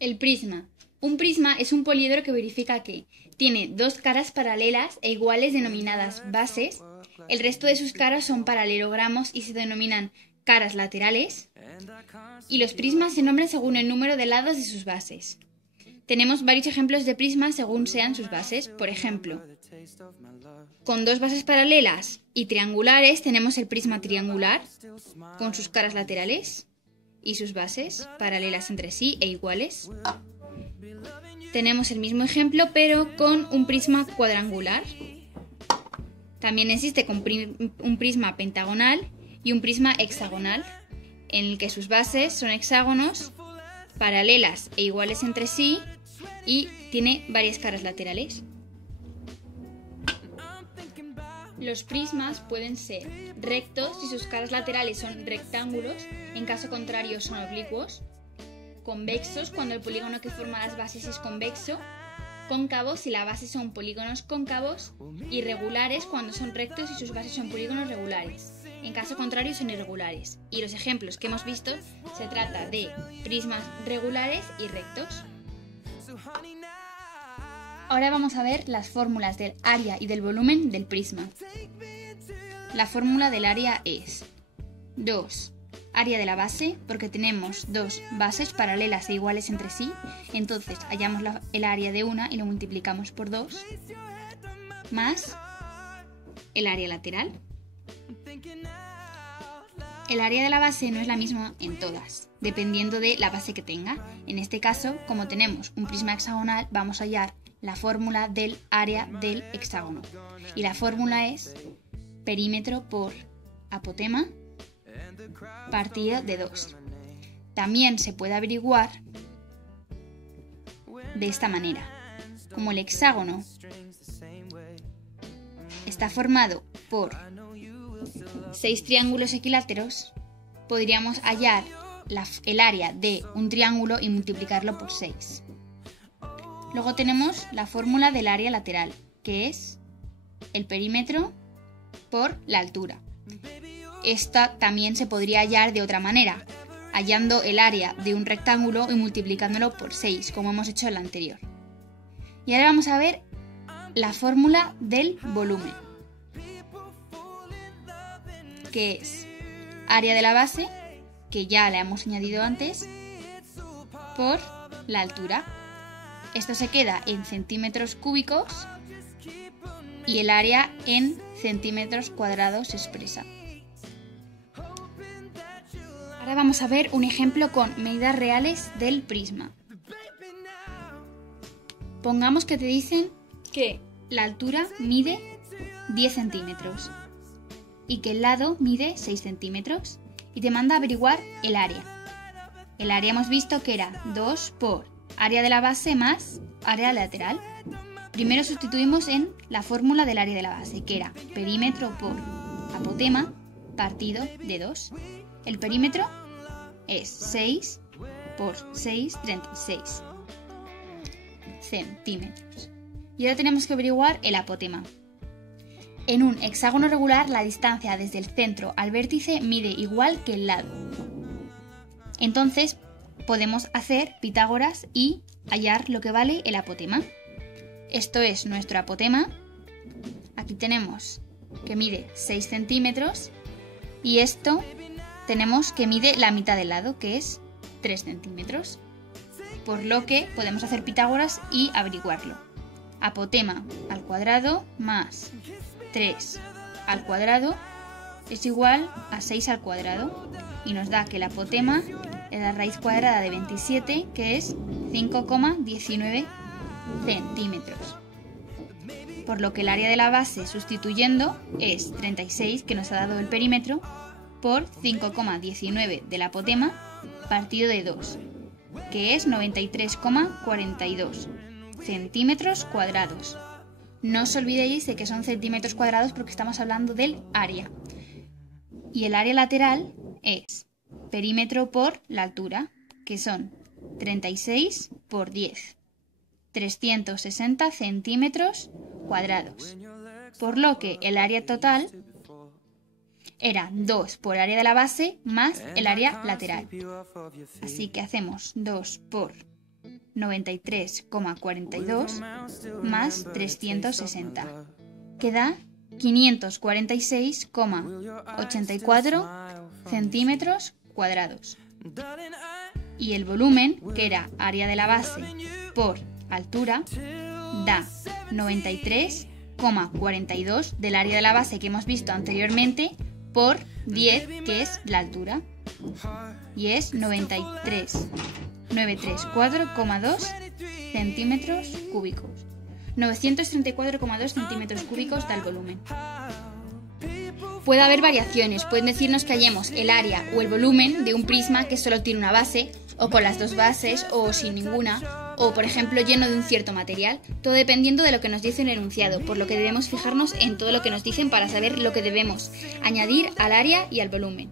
El prisma. Un prisma es un poliedro que verifica que tiene dos caras paralelas e iguales denominadas bases. El resto de sus caras son paralelogramos y se denominan caras laterales. Y los prismas se nombran según el número de lados de sus bases. Tenemos varios ejemplos de prismas según sean sus bases. Por ejemplo, con dos bases paralelas y triangulares tenemos el prisma triangular con sus caras laterales y sus bases paralelas entre sí e iguales. Tenemos el mismo ejemplo pero con un prisma cuadrangular. También existe un prisma pentagonal y un prisma hexagonal, en el que sus bases son hexágonos, paralelas e iguales entre sí y tiene varias caras laterales. Los prismas pueden ser rectos si sus caras laterales son rectángulos, en caso contrario son oblicuos, convexos cuando el polígono que forma las bases es convexo, cóncavos si la base son polígonos cóncavos, y regulares cuando son rectos y sus bases son polígonos regulares. En caso contrario son irregulares. Y los ejemplos que hemos visto se trata de prismas regulares y rectos. Ahora vamos a ver las fórmulas del área y del volumen del prisma. La fórmula del área es 2 área de la base, porque tenemos dos bases paralelas e iguales entre sí, entonces hallamos el área de una y lo multiplicamos por 2, más el área lateral. El área de la base no es la misma en todas, dependiendo de la base que tenga. En este caso, como tenemos un prisma hexagonal, vamos a hallar la fórmula del área del hexágono. Y la fórmula es perímetro por apotema partido de 2. También se puede averiguar de esta manera. Como el hexágono está formado por 6 triángulos equiláteros, podríamos hallar el área de un triángulo y multiplicarlo por 6. Luego tenemos la fórmula del área lateral, que es el perímetro por la altura. Esta también se podría hallar de otra manera, hallando el área de un rectángulo y multiplicándolo por 6, como hemos hecho en la anterior. Y ahora vamos a ver la fórmula del volumen, que es área de la base, que ya la hemos añadido antes, por la altura. Esto se queda en centímetros cúbicos y el área en centímetros cuadrados se expresa. Ahora vamos a ver un ejemplo con medidas reales del prisma. Pongamos que te dicen que la altura mide 10 centímetros y que el lado mide 6 centímetros y te manda a averiguar el área. El área hemos visto que era 2 por área de la base más área lateral. Primero sustituimos en la fórmula del área de la base, que era perímetro por apotema partido de 2. El perímetro es 6 por 6, 36 centímetros. Y ahora tenemos que averiguar el apotema. En un hexágono regular, la distancia desde el centro al vértice mide igual que el lado. Entonces, podemos hacer Pitágoras y hallar lo que vale el apotema. Esto es nuestro apotema. Aquí tenemos que mide 6 centímetros y esto tenemos que mide la mitad del lado, que es 3 centímetros. Por lo que podemos hacer Pitágoras y averiguarlo. Apotema al cuadrado más 3 al cuadrado es igual a 6 al cuadrado y nos da que el apotema es la raíz cuadrada de 27, que es 5,19 centímetros. Por lo que el área de la base sustituyendo es 36, que nos ha dado el perímetro, por 5,19 del apotema partido de 2, que es 93,42 centímetros cuadrados. No os olvidéis de que son centímetros cuadrados porque estamos hablando del área. Y el área lateral es perímetro por la altura, que son 36 por 10, 360 centímetros cuadrados. Por lo que el área total era 2 por área de la base más el área lateral. Así que hacemos 2 por 93,42 más 360, que da 546,84 centímetros cuadrados. Y el volumen, que era área de la base por altura, da 93,42 del área de la base que hemos visto anteriormente por 10, que es la altura. Y es 934,2 centímetros cúbicos. 934,2 centímetros cúbicos da el volumen. Puede haber variaciones, pueden decirnos que hallemos el área o el volumen de un prisma que solo tiene una base, o con las dos bases, o sin ninguna, o por ejemplo lleno de un cierto material, todo dependiendo de lo que nos dice el enunciado, por lo que debemos fijarnos en todo lo que nos dicen para saber lo que debemos añadir al área y al volumen.